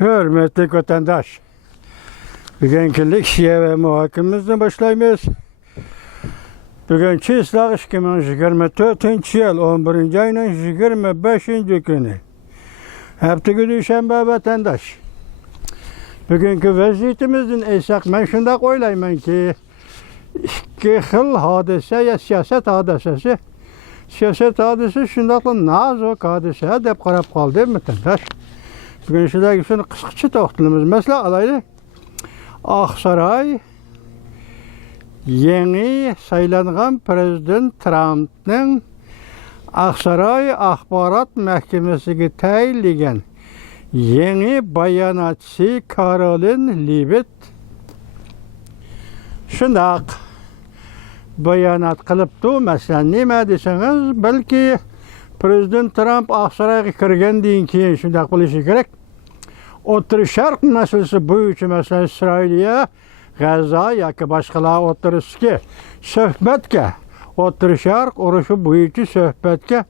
Hürmetli vatandaş, bugünkü Şiye ve muhakememizden başlaymayız. Bugünkü İslah 2024 yıl 11. ayının 25. günü. Hafta düşenbe vatandaş. Bugünkü vaziyetimizin esas ben şunda oylayman ki iki xil hadise ya siyaset hadisesi. Siyaset hadisesi şundaqla nazik hadise deb qarab qoldi vatandaş. Bugün şuradaki şunu kısaca toxtalımız. Mesela alaylı Aksaray yeni saylanğan Prezident Trump'ın Aksaray Axbarat Məhkəməsiga təyinləyən yeni bayanatçı Caroline Leavitt şundaq bayanat qılıbdı. Məsələn, nima desəniz, belki Prezident Trump Aksaray'a kirgəndən keyin şundaq bilishi kerak. O'rta Sharq masalasi bo'yicha masalan Isroilga, G'azza yoki boshqalar o'rtasidagi suhbatga, O'rta Sharq urushi bo'yicha suhbatga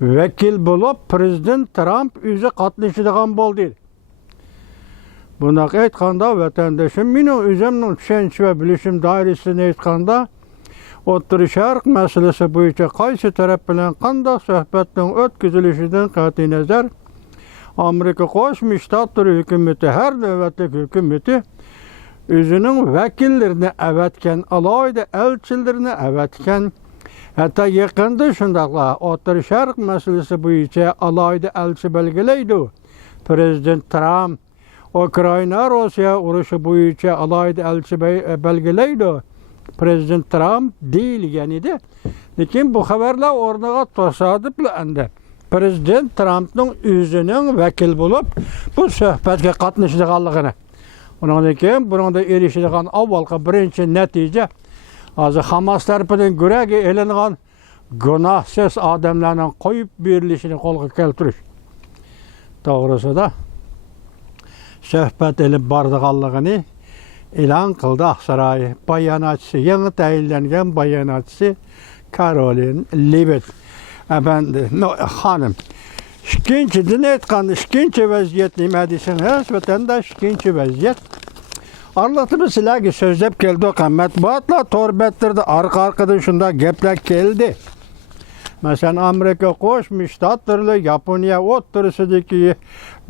vakil bo'lib Prezident Trump o'zi qatnashadigan bo'ldi. Bunaqa aytganda vatandoshim, mening o'zimning tushunch va bilishim doirasida aytganda, O'rta Sharq masalasi bo'yicha qaysi taraf bilan qanday suhbatning o'tkazilishidan qat'iy nazar Amerika Qo'shma Shtatlari hukumati, har navbatdagi hukumati o'zining vakillerini avatgan, alohida elchilarini avatgan, hatto yaqinda shundaqla O'rta Sharq masalasi bo'yicha alohida elchi belgilaydi. Prezident Trump Ukraina Rossiya urushi bo'yicha alohida elchi belgilaydi. Prezident Trump deyilgan edi. Lekin bu xabarlar o'rniga tasodif bilan Prezident Trump'ning o'zining vakil bo'lib bu suhbatga qatnashadiganligini. Undan keyin buningda erishadigan avvalgi birinchi natija hozir Hamas tarafidan guruhga elingan gunohsiz odamlarning qo'yib berilishini qo'lga keltirish. To'g'risida suhbat elib bordiganligini e'lon qildi Aksaray bayonotchisi, yangi tayinlangan bayonotchisi Caroline Leavitt. Hanım, ikkinchidan aytganda ikkinchi vaziyat nima desangiz, vatandosh, ikkinchi vaziyat. Arlatib sizlarga so'zlab keldik, matbuotlar to'rbatlarda orqa-orqadan shunda gaplar keldi. Masalan, Amerika Qo'shma Shtatlari Yaponiya o'rtasidagi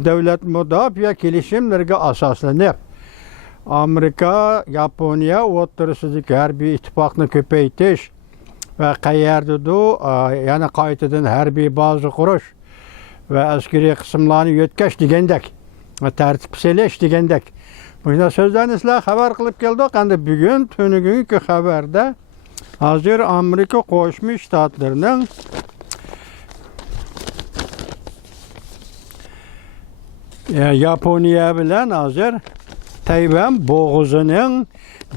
davlat mudofaa kelishimlariga asoslanib, Amerika Yaponiya o'rtasidagi harbiy ittifoqni ko'paytirish ve qayerdadir yana qaytadan harbiy baza qurish ve askeri qismlarni yetkash degandek ve tartib selash degandek bunda so'zlarni sizlar xabar qilib keldik. Endi bugun tunugungi xabarda hozir Amerika Qo'shma Shtatlarining Yaponiya bilan hozir Tayvan bo'g'ozining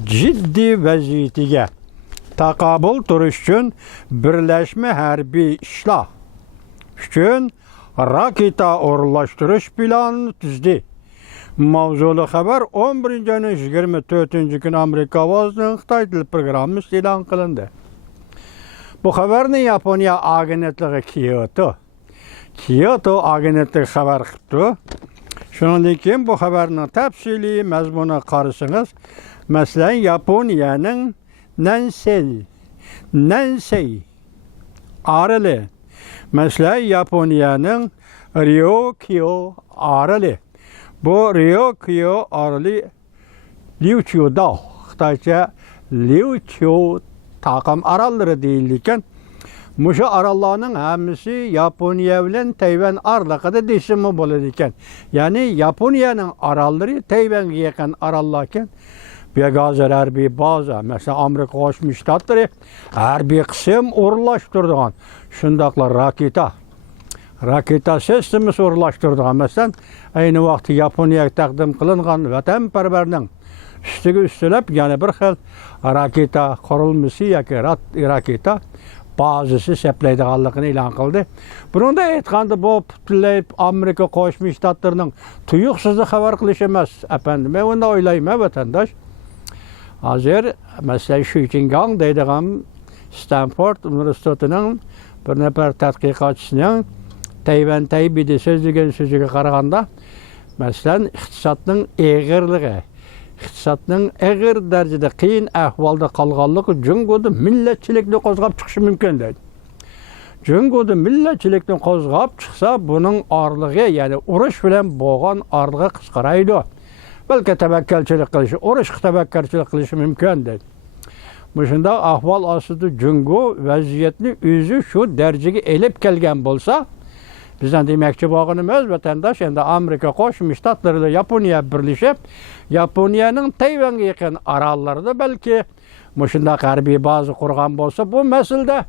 jiddiy vaziyatiga taqobil turish uchun birlashma harbiy ishlar uchun raketa o'rnatishtirish planini tuzdi. Mavzuli xabar 11 ayning 24 kuni Amerika ovozining Xitoy tili programmasi e'lon qilindi. Bu xabarni Yaponiya agentligi Kyoto agentligi xabar qildi. Shundan keyin bu xabarning tafsiliy mazmunini qarasangiz, masalan, Yaponiyaning Nansei oroli, mesela Yaponiyaning Ryukyu oroli. Bu Ryukyu oroli Liuqiu-do, Xitoycha Liuqiu taqam orollari deyilgan. Mushu orollarning hammasi Yaponiya bilan Tayvan oraliqida desimi bo'ladi ekan. Ya'ni Yaponiyaning orollari Tayvanga yaqin orollar ekan. Hozir harbiy baza, mesela Amerika Qo'shma Shtatlari harbiy qism o'rnashtirgan shundaqlar raketa sistemasi o'rnashtirgan. Masalan, ayni vaqtda Yaponiyaga taqdim qilingan vatanparvarning ustiga ustilab yana bir xil raketa qurilmasi yoki raketa bazasi saplaydiganligini e'lon qildi. Bunda aytganda bu butunlay Amerika Qo'shma Shtatlarining tuyuqsiz xabar qilish emas, efendim. Men unda o'ylayman vatandosh. Hozir masalan Xinjiang deydigan Stanford universitetining bir nafar tadqiqotchisining Tayvan Taybidi so'zlagan so'ziga qaraganda Мәсәлән, иктисадның эгерлеге, иктисадның эгер дәрәҗәдә кыен әхвалда калганлыгы Джунгода милләтчилекне козгап чыгышы мөмкин диде. Джунгода милләтчилекне козгап чыкса, буның арлыгы, ягъни урыш белән булган арлыгы кыскарайды. Бәлки тәвәккәлчелек кылышы, урыш тәвәккәлчелек кылышы мөмкин диде. Мошында ахвал астында Джунго вазiyatni o'zi shu darajaga elib kelgan bo'lsa, bizdan demoqchi bo'lganimiz vatandosh endi Amerika Qo'shma Shtatlarida Yaponiya birlashib, Yaponiyaning Tayvanga yaqin orollarida balki mushunda harbiy baza qurgan bo'lsa, bu masalada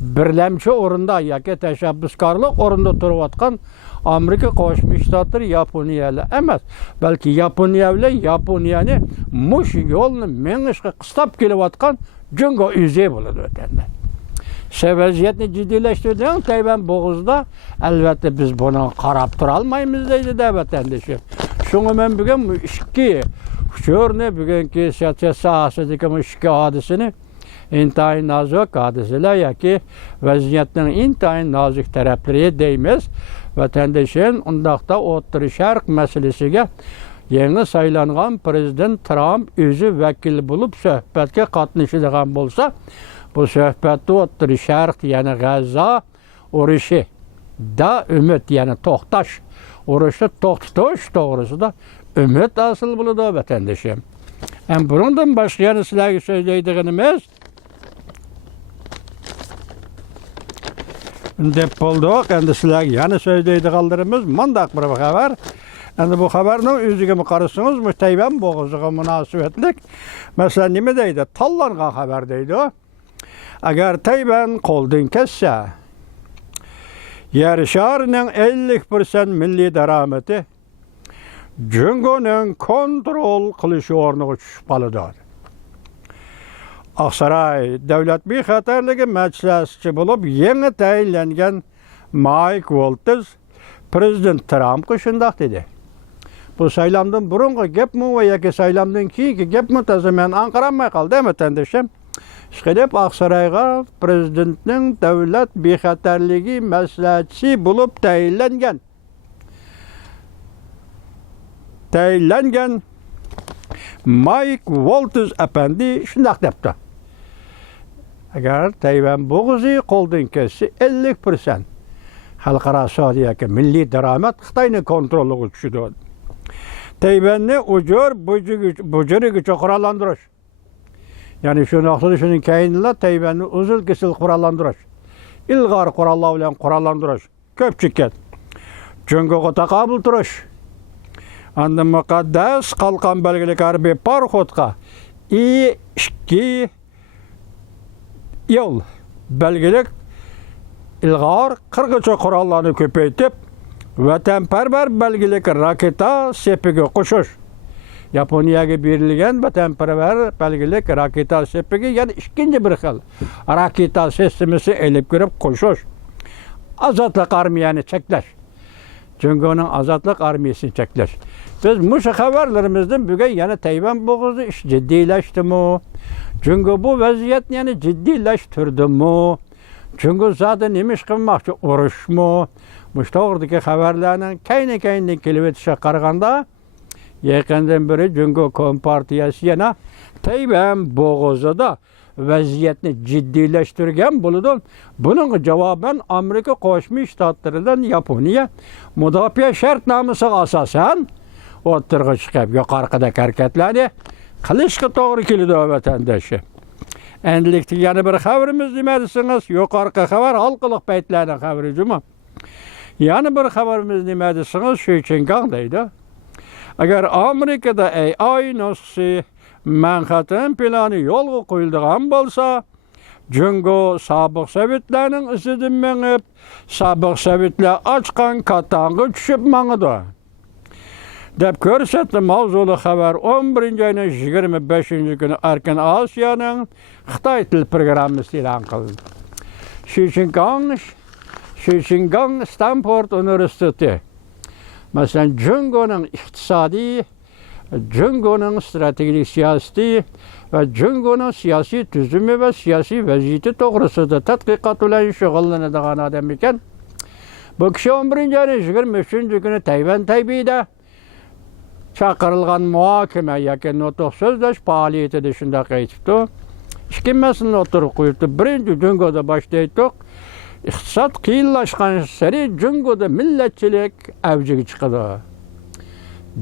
birlamchi o'rinda yoki tashabbuskorlik o'rinda turayotgan Amerika Qo'shma Shtatlari Yaponiyali emas, balki Yaponiya bilan Yaponiyani mush yo'lni mengishga qistab kelayotgan Jungo o'zi bo'ladi o'tanda. Vaziyatni jiddiyleştirdiğin Tayvan boğazda elbette biz buna qarab tura olmaymiz deydi de vatandaşı. Şunu ben bugün bu iki şöyle bugünkü siyaset sahasındaki bu iki hadisini intayın nazik hadiseler ya ki vaziyetin intayın nazik tarafları değmez. Vatandaşın ondaqda O'rta Sharq meselesiga yeni saylangan Prezident Trump özü vekil bulup söhbetke qatnashadigan bo'lsa, bu söhbətdə O'rta Sharq, yəni G'azza urushi da ümid, yəni to'xtash, urushni to'xtatish to'g'risida ümid hosil bo'ladi vatandoshim. Bundan boshqa yana sizlarga so'zlaydiganimiz deb bo'ldik. Endi sizlarga yana so'zlaydiganlarimiz mundaq bir xabar. Endi bu xabarning o'ziga qarasangiz, bu Tayvan bo'g'oziga munosabatlik. Masalan, nima deydi? Tanlangan xabar deydi. Agar Tayvan qo'ldan ketsa, yer sharining 50% milliy daromadi Jungoning kontrol qilishi o'rniga tushib qoladi. Aqsaray davlat bexatarligi maslahatchisi bo'lib yangi tayinlangan Mike Waltz Prezident Trumpga shunday dedi. Bu saylamdan burungi gapmi yoki saylamdan keyingi gapmi tazaman anqaramay qoldi, vatandoshim. Şqilib Aqsarayga prezidentning davlat bexatarligi maslahatchisi bo'lib tayinlangan Mike Waltz apandi shunday debdi. Agar Tayvan bo'g'ozi qo'ldan ketsa 50% xalqaro iqtisodiyotga milliy daromad Xitoyning kontroliga tushadi. Tayvanni bujuriga qurollandirish. Yani şu noktada şunun kayınıyla Tayvan'ı uzun kesil kurallandırış. İlgar kurallar bilen kurallandırış. Köpçükken. Jungo'ga takabül duruş. Andı mukaddes kalkan belgelik harbi parxodga iki yıl belgelik ilgar kırgıcı kurallarını köpeytip vatanperver belgelik raketa sepiga qo'shish. Yaponiyaga berilgan vatanperver belgilik raketa sepiga yana ikkinchi bir xil raketa sistemasi elib kirib qo'shish. Azatliq armiyani cheklash. Jungoning azatliq armiyasini cheklash. Biz mushu xabarlarimizdan bugun yana Tayvan bo'g'ozi ish jiddiylashdimi? Jungo bu vaziyatni yana jiddiylashtırdimi? Jungo zada nima ish qilmoqchi? Urushmi? Mush to'g'ridagi xabarlarning kayni kelib o'tishiga qaraganda yaqindan beri Jungo Kompartiyasi yana Tayvan bo'g'ozida vaziyatni jiddiylaştırgan bo'ladi. Bunun javoban Amerika Qo'shma Shtatlaridan Yaponiya mudofaa shartnomasiga asosan o'tirg'i chiqib yuqoridagi harakatlarni qilishga to'g'ri keladi vatandoshi. Endilikda yana bir xabarimiz nima desangiz, yuqorqi xabar halqiliq paytlarning xabari juma. Yana bir xabarimiz nima desangiz, shu uchun deydi. Agar Amerikada AI nusxasi Manhattan planı yo'lga qo'yilgan bo'lsa, Jungo sobiq Sovetlarning izidan mengib, sobiq Sovetlar ochgan katanga tushib mangadi. Deb ko'rsatdi mavzuli xabar 11-oyning 25-kuni Erkin Osiyoning Xitoy til programmasi e'lon qildi. Shishingang Stanford Universiteti masalan Jungoning iqtisodiy, Jungoning strategik siyosati va Jungoning siyosiy tuzumi va siyosiy vaziyati to'g'risida tadqiqot bilan shug'ullanadigan odam ekan. Bu kishi 11-oyning 23-kuni Tayvan Taybida chaqırilgan muhokama yoki nutq so'zlash faoliyatida shunday aytibdi. Ikki masalani o'tirib qo'yibdi. Birinchi Jungoda boshlaydik. Iqtisod qiyinlashgan sari Jungoda millatchilik avjiga chiqadi.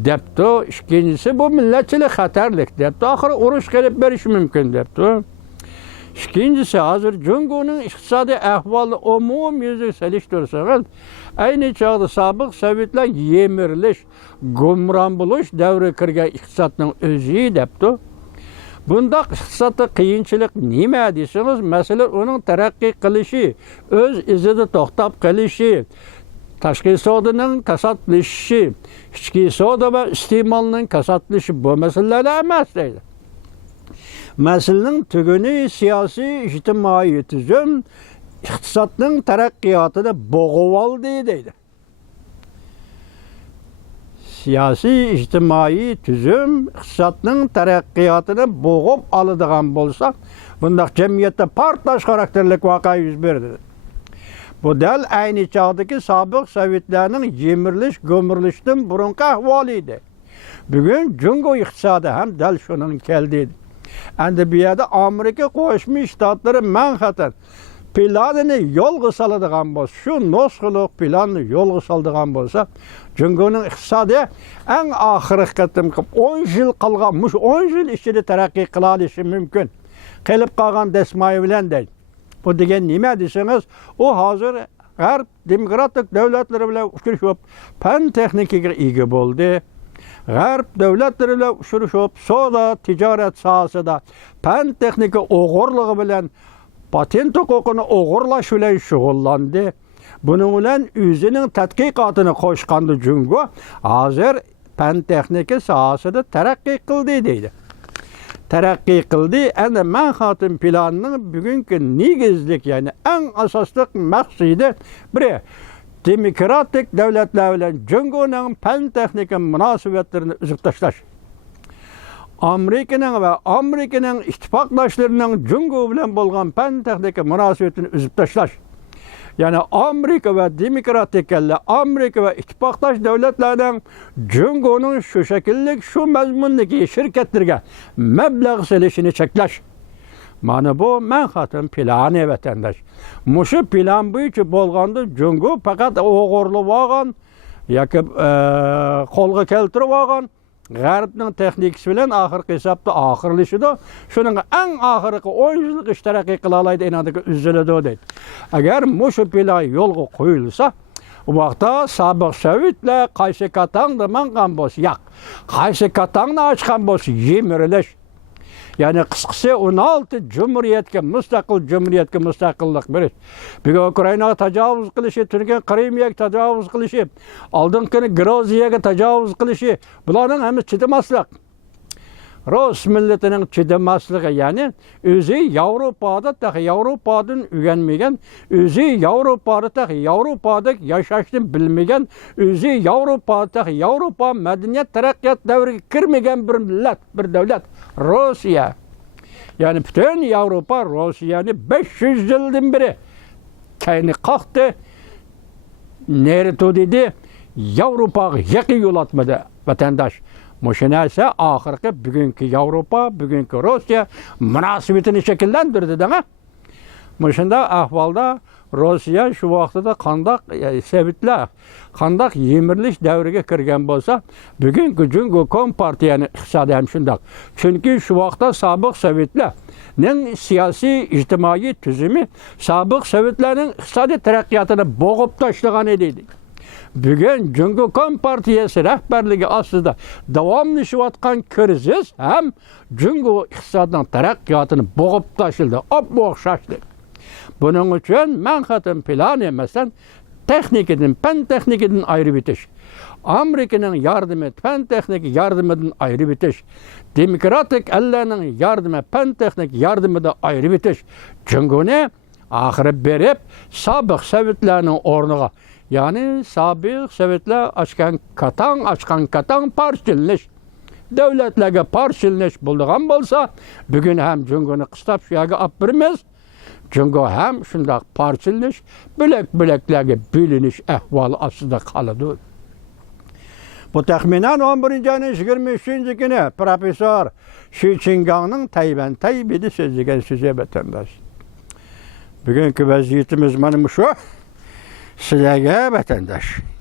Debdi. Ikkinchisi bu millatchilik xatarlik debdi. Oxiri urush qilib berish mumkin debdi. İkincisi hazır Jungo'nun iqtisadi ahvoli umumyüzlük seliştirsanız aynı çağda sabık Sovetlar yemirilish, gumron bo'lish davri kirgan iqtisodning o'zi debdi. Bundaq iqtisodda qiyinchilik nima desangiz, masalan, uning taraqqiy qilishi, o'z izida to'xtab qolishi, tashqi savdoning kasodlashishi, ichki savdo va iste'molning kasodlashishi bu masalalar emas deydi. Meselenin tügünü siyasi, ijtimoiy tüzüm, iqtisodning taraqqiyotini bo'g'ib oldi deydi. Siyasi, ijtimoiy tüzüm, iqtisodning taraqqiyotini bo'g'ib oladigan bo'lsa, bundaq jamiyatda portlash xarakterlik voqea yuz berdi. Bu dal ayni chog'dagi sobiq Sovetlarning yemirilish, go'mirilishdan burungi ahvoli edi. Bugun Jungo iqtisodi ham dal shuning keldi. Endi bu yerda Amerika Qo'shma Shtatlari Manhattan planini yo'lga soladigan bo'lsa, shu nusxaliq planni yo'lga soladigan bo'lsa, Jungoning iqtisodi eng oxirgi qatim 10 yil qolgan, 10 yil ichida taraqqiy qila olishi mumkin. Qilib qolgan desmoyi bilan deydi. Bu degan nima desangiz, u hozir G'arb demokratik davlatlari bilan uchrashib, fan texnikaga ega bo'ldi. G'arb davlatlari bilan uchrashib, savdo, tijorat sohasida fan texnika o'g'irligi bilan patent huquqini o'g'irlash bilan shug'ullandi. Buning bilan o'zining tadqiqotini qo'shgandi Jungo hozir fan texnika sohasida taraqqiy qildi deydi. Taraqqiy qildi. Endi Manhattan planining bugungi negizlik, ya'ni eng asosli maqsadi biri demokratik davlatlar bilan Jungoning fan texnika munosabatlarini uzib tashlash. Amerikaning ittifoqdoshlarining Jungo bilan bo'lgan fan texnika munosabatini uzib tashlash. Ya'ni Amerika va demokratiklar, Amerika va ittifoqdosh davlatlarning Jungoning shu shakllik, shu mazmundagi shirkatlarga mablag' solishini cheklash. Mana bu Manhattan plani vatandaş. Mushu plan bo'yicha bo'lganda Jungo faqat o'g'irlab olgan yoki qo'lga keltirib olgan G'arbning texnikasi bilan oxirgi hisobda oxirlashidi. Shuning eng oxirgi 10 yillik ish taraqqiy qila oladi, enadiga uziladi deydi. Agar mushu plan yo'lga qo'yilsa, u vaqtda sobiq Sovetlar qaysi katangda mangan bo'lsa, yo'q. Qaysi katangni ochgan bo'lsa, yemirilish. Yani qisqasi 16 cumhuriyetga, mustaqillik berish. Bugun Ukrainaga tajovuz qilishi, Turkiya Qrimga tajovuz qilishi, oldingi Gruziyaga tajovuz qilishi, bularning hammasi chidamaslik. Rus millatining chidamaslığı, yani o'zi Yevropadan o'rganmagan, o'zi Yevropada yashashni bilmagan, o'zi Yevropa madaniyat taraqqiyot davriga kirmagan bir millat, bir davlat Rusya. Yani bütün Yevropa Rusyani 500 yildan beri kayni qoqdi, nerito dedi, Yevropaga yaqin yo'l atmadi vatandaş. Muşuna ise ahirki bugünkü Yevropa, bugünkü Rusya münasebetini şekillendirdi değil. Muşunda ahvalda Rusya şu vaqtida qandaq Sovetlar qandaq yemirilish davriga kirgan bo'lsa, bugünkü Jungo Kompartiyaning iqtisodi ham shundaq. Chunki shu vaqtda sobiq Sovetlarning siyosiy, ijtimoiy tuzumi sobiq Sovetlarning iqtisodiy taraqqiyotini bo'g'ib tashlagan edi. Bugün Jungo Kompartiyasi rahbarligi ostida davomlashayotgan krizis ham Jungo iqtisodining taraqqiyotini bo'g'ib tashladi, o'xshashdi. Buning uchun Manhattan plani emasdan texnikadan, fan texnikadan ayirib etish, Amerikaning yordami, fan texnika yordamidan ayirib etish, demokratik ellarning yordami, fan texnika yordamidan ayirib etish, Jungoni oxiri berib sobiq Sovetlarning o'rniga, yani sobiq Sovetlar ochgan katan parchalanish, davlatlarga parchalanish bo'lgan bo'lsa, bugun ham Jungoni qistab shu yerga olib birimiz. Jungo ham shundoq parchalanish, bo'lak-bo'laklarga bo'linish ahvoli ostida qoladi. Bu təxminən 11-ci ayının 23-cü günü profesör Xi Jinping'in Tayvan bir sözlüğün size vətəndaş. Bugünkü vəziyyətimiz mənim şu, sizəgə vətəndaş.